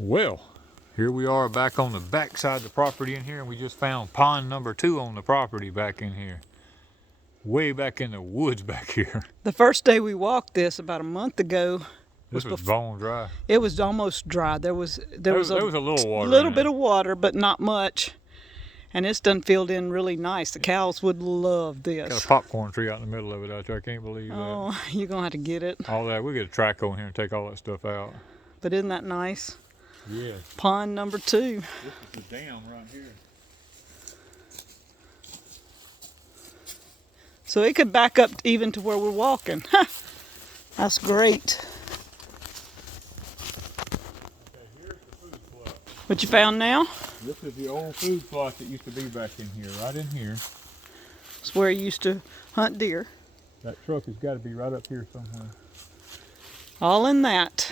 Well, here we are back on the back side of the property in here, and we just found pond number 2 on the property back in here. Way back in the woods back here. The first day we walked this about a month ago. This was bone dry. It was almost dry. There was a little water. Little bit of water, but not much. And it's done filled in really nice. The cows would love this. Got a popcorn tree out in the middle of it out there. I can't believe that. Oh, you're going to have to get it. All that. We'll get a track on here and take all that stuff out. But isn't that nice? Yeah. Pond number 2. This is the dam right here. So it could back up even to where we're walking. That's great. Okay, here's the food plot. What you found now? This is the old food plot that used to be back in here, right in here. It's where you used to hunt deer. That truck has got to be right up here somewhere. All in that.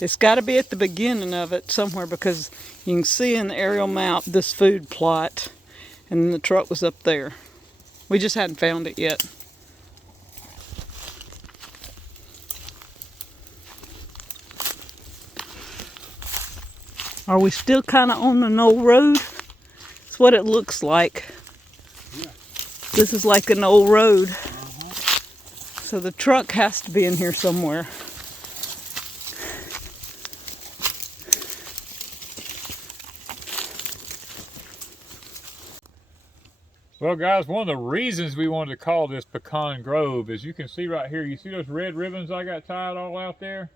It's got to be at the beginning of it somewhere, because you can see in the aerial map this food plot, and then the truck was up there. We just hadn't found it yet. Are we still kind of on an old road? That's what it looks like. Yeah. This is like an old road. So the truck has to be in here somewhere. Well, guys, one of the reasons we wanted to call this Pecan Grove is you can see right here, you see those red ribbons I got tied all out there?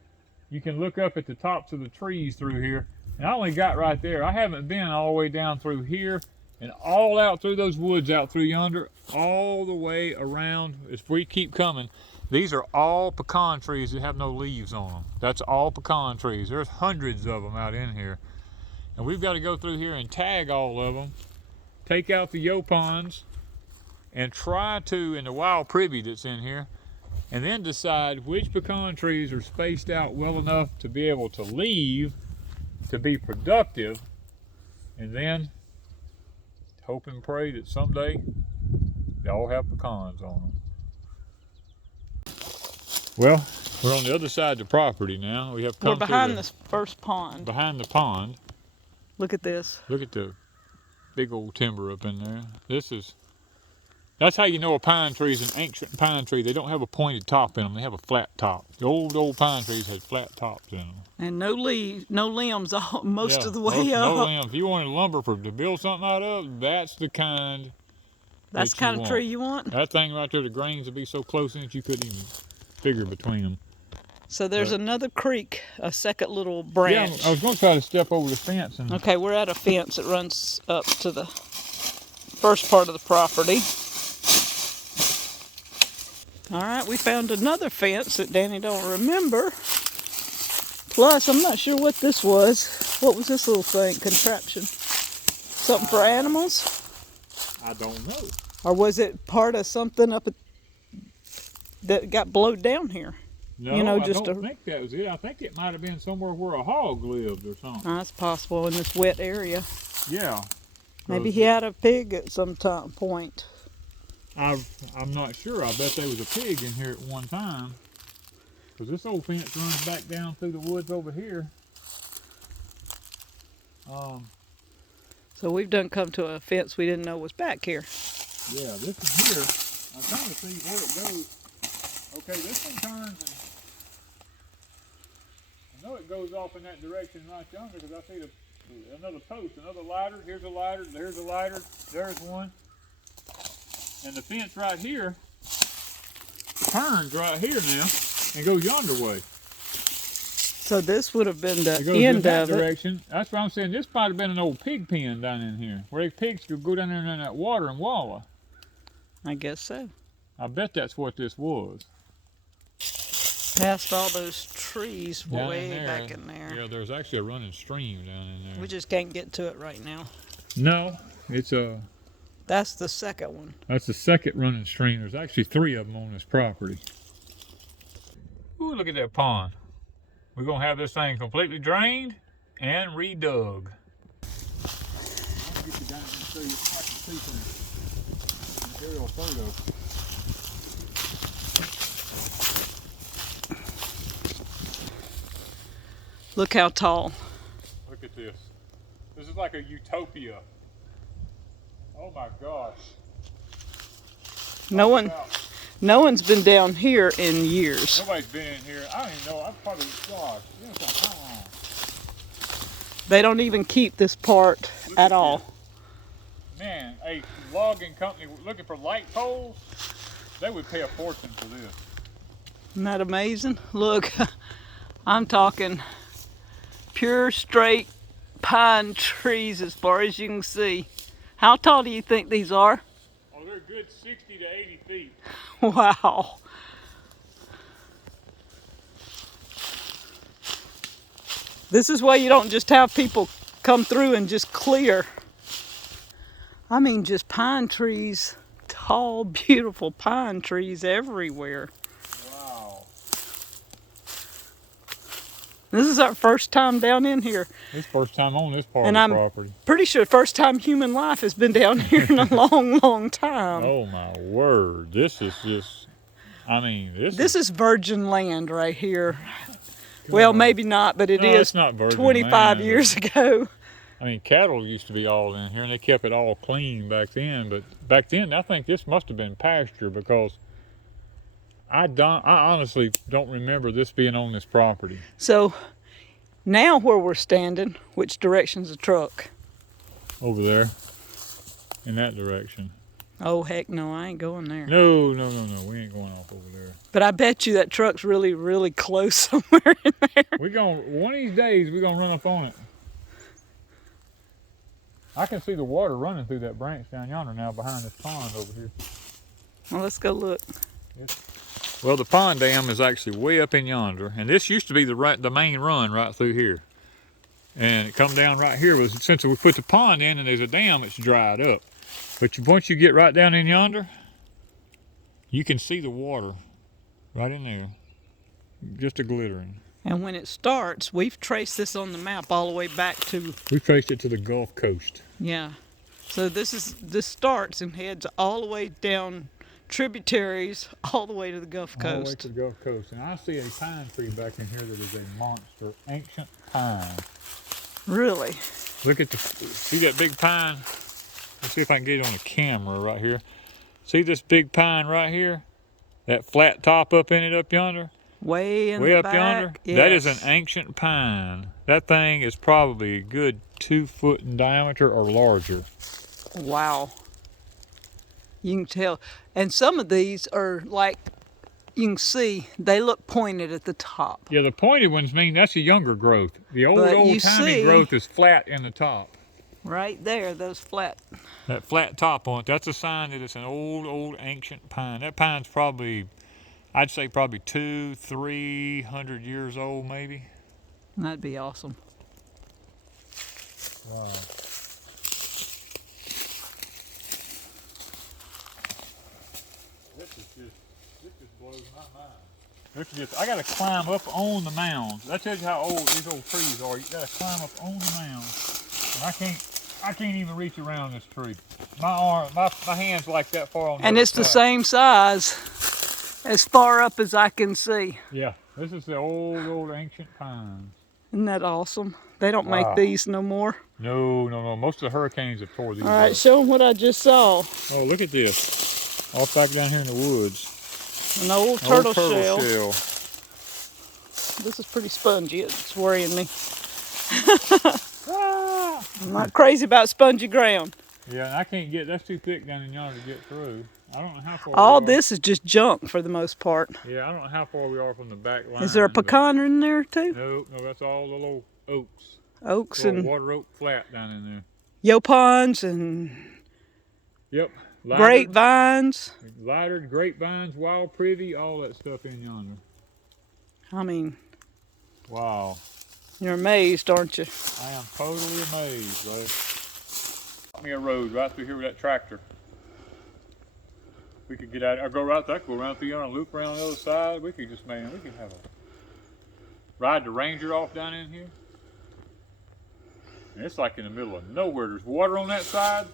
You can look up at the tops of the trees through here. And I only got right there. I haven't been all the way down through here and all out through those woods out through yonder, all the way around. If we keep coming, these are all pecan trees that have no leaves on them. That's all pecan trees. There's hundreds of them out in here. And we've got to go through here and tag all of them, take out the yopons, and try to, in the wild privy that's in here, and then decide which pecan trees are spaced out well enough to be able to leave, to be productive, and then hope and pray that someday they all have pecans on them. Well, we're on the other side of the property now. We have come We're behind this first pond. Behind the pond. Look at this. Look at the big old timber up in there. That's how you know a pine tree is an ancient pine tree. They don't have a pointed top in them. They have a flat top. The old pine trees had flat tops in them. And no limbs most of the way up. No limbs. If you wanted lumber to build something out of, that's the kind. That's the kind of tree you want? That thing right there, the grains would be so close in that you couldn't even figure between them. So there's another creek, a second little branch. Yeah, I was going to try to step over the fence. Okay, we're at a fence that runs up to the first part of the property. All right, we found another fence that Danny don't remember. Plus, I'm not sure what this was. What was this little thing, contraption? Something for animals? I don't know. Or was it part of something that got blowed down here? No, you know, I don't think that was it. I think it might have been somewhere where a hog lived or something. That's possible, in this wet area. Yeah. Maybe he had a pig at some point. I'm not sure. I bet there was a pig in here at one time. Because this old fence runs back down through the woods over here. So we've done come to a fence we didn't know was back here. Yeah, this is here. I'm trying to see where it goes. Okay, this one turns and I know it goes off in that direction right yonder because I see another post, another lighter. Here's a lighter, there's a lighter, there's one. And the fence right here turns right here now and goes yonder way. So this would have been the it goes end in that of direction. That's what I'm saying. This might have been an old pig pen down in here where pigs could go down there in that water and wallow. I guess so. I bet that's what this was. Past all those trees down way back in there. Yeah, there's actually a running stream down in there. We just can't get to it right now. No, it's a... That's the second one. That's the second running stream. There's actually 3 of them on this property. Ooh, look at that pond. We're going to have this thing completely drained and redug. I'll get you down and show you. I can see from an aerial photo. Look how tall. Look at this. This is like a utopia. Oh my gosh. No one's been down here in years. Nobody's been in here. I don't even know. I've probably, gosh, how long? They don't even keep this part at all. This. Man, a logging company looking for light poles, they would pay a fortune for this. Isn't that amazing? Look, I'm talking pure straight pine trees as far as you can see. How tall do you think these are? Oh, they're a good 60 to 80 feet. Wow. This is why you don't just have people come through and just clear. I mean, just pine trees, tall, beautiful pine trees everywhere. Wow. This is our first time down in here. This first time on this part And of I'm the property. Pretty sure first time human life has been down here in a long, long time. Oh my word. This is just, I mean, this is virgin land right here. Well, maybe not, but it is. It's not virgin 25 land, years ago. I mean, cattle used to be all in here, and they kept it all clean back then. But back then, I think this must have been pasture, because I honestly don't remember this being on this property. So now where we're standing, which direction's the truck? Over there, in that direction. Oh, heck no, I ain't going there. No, we ain't going off over there. But I bet you that truck's really, really close somewhere in there. One of these days, we're going to run up on it. I can see the water running through that branch down yonder now behind this pond over here. Well, let's go look. Well, the pond dam is actually way up in yonder, and this used to be the main run right through here. And it come down right here. Since we put the pond in and there's a dam, it's dried up. But once you get right down in yonder, you can see the water right in there, just a glittering. And when it starts, we've traced this on the map all the way back to... We traced it to the Gulf Coast. Yeah. So this starts and heads all the way down tributaries all the way to the Gulf Coast. All the way to the Gulf Coast. And I see a pine tree back in here that is a monster, ancient pine. Really? Look at see that big pine? Let's see if I can get it on the camera right here. See this big pine right here? That flat top up in it up yonder? Way up back, yonder? yes. That is an ancient pine. That thing is probably a good 2 foot in diameter or larger. Wow. You can tell. And some of these are like, you can see, they look pointed at the top. Yeah, the pointed ones mean that's a younger growth. The old-timey growth is flat in the top. Right there, those flat. That flat top on it, that's a sign that it's an old ancient pine. That pine's probably, I'd say probably 200-300 years old maybe. That'd be awesome. Wow. This just blows my mind. Look at this. I gotta climb up on the mounds. That tells you how old these old trees are. You gotta climb up on the mounds. And I can't even reach around this tree. My hand's like that far on the And other it's the side. same size as far up as I can see. Yeah, this is the old ancient pines. Isn't that awesome? They don't make these no more. No. Most of the hurricanes have tore these All right, up. show them what I just saw. Oh, look at this. Off back down here in the woods. An old turtle shell. This is pretty spongy. It's worrying me. I'm not crazy about spongy ground. Yeah, and I can't get, that's too thick down in yonder to get through. I don't know how far All we are. this is just junk for the most part. Yeah, I don't know how far we are from the back line. Is there a pecan in there too? No, that's all the little oaks. Oaks little and water oak flat down in there. yopons and Yep. grapevines. Lightered grapevines, wild privy, all that stuff in yonder. I mean, wow. You're amazed, aren't you? I am totally amazed, bro. Got me a road right through here with that tractor. We could get out, or go right there, go around through yonder and loop around the other side. We could just, man, we could have a ride the Ranger off down in here. And it's like in the middle of nowhere. There's water on that side,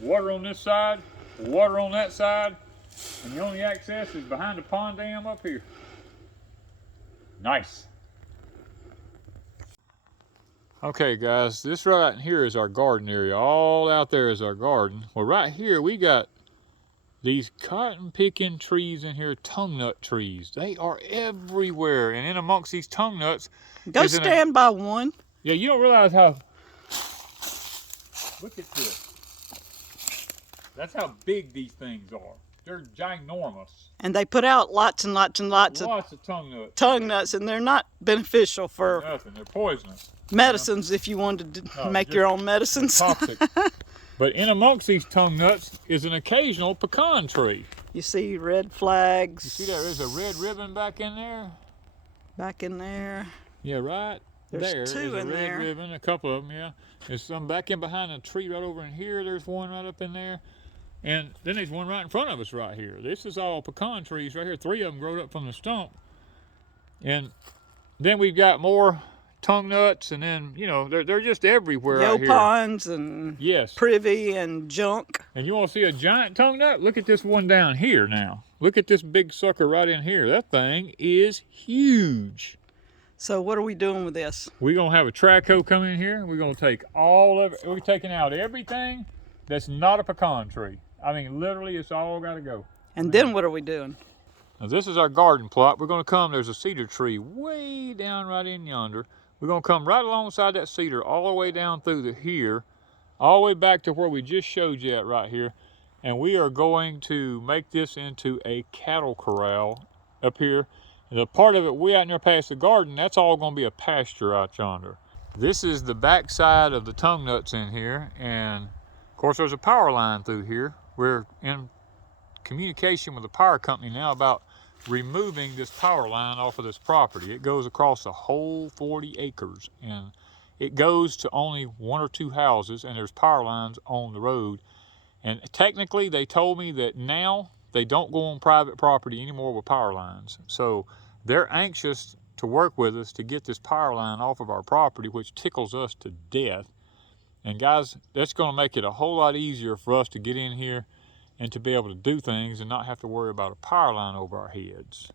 water on this side, water on that side, and the only access is behind the pond dam up here. Nice. Okay guys, this right here is our garden area. All out there is our garden. Well, right here we got these cotton picking trees in here, tongue nut trees. They are everywhere. And in amongst these tongue nuts, Go stand by one. Yeah, you don't realize how, look at this. That's how big these things are. They're ginormous. And they put out lots and lots and lots of tongue nuts. And they're not beneficial for nothing. They're poisonous. Medicines, if you wanted to make your own medicines. Toxic. But in amongst these tongue nuts is an occasional pecan tree. You see red flags. You see there's a red ribbon back in there? Back in there. Yeah, right There's two in there. Red ribbon, a couple of them, yeah. There's some back in behind a tree right over in here. There's one right up in there. And then there's one right in front of us right here. This is all pecan trees right here. 3 of them growed up from the stump. And then we've got more tongue nuts, and then, you know, they're just everywhere out here. Yopons and privy and junk. And you want to see a giant tongue nut? Look at this one down here now. Look at this big sucker right in here. That thing is huge. So what are we doing with this? We're going to have a track hoe come in here. We're going to take all of it. We're taking out everything that's not a pecan tree. I mean, literally, it's all got to go. And then what are we doing? Now, this is our garden plot. We're going to come, there's a cedar tree way down right in yonder. We're going to come right alongside that cedar all the way down through to here, all the way back to where we just showed you at right here. And we are going to make this into a cattle corral up here. And the part of it way out near past the garden, that's all going to be a pasture out yonder. This is the back side of the tongue nuts in here. And of course, there's a power line through here. We're in communication with the power company now about removing this power line off of this property. It goes across the whole 40 acres, and it goes to only 1 or 2 houses, and there's power lines on the road. And technically, they told me that now they don't go on private property anymore with power lines. So they're anxious to work with us to get this power line off of our property, which tickles us to death. And guys, that's going to make it a whole lot easier for us to get in here and to be able to do things and not have to worry about a power line over our heads.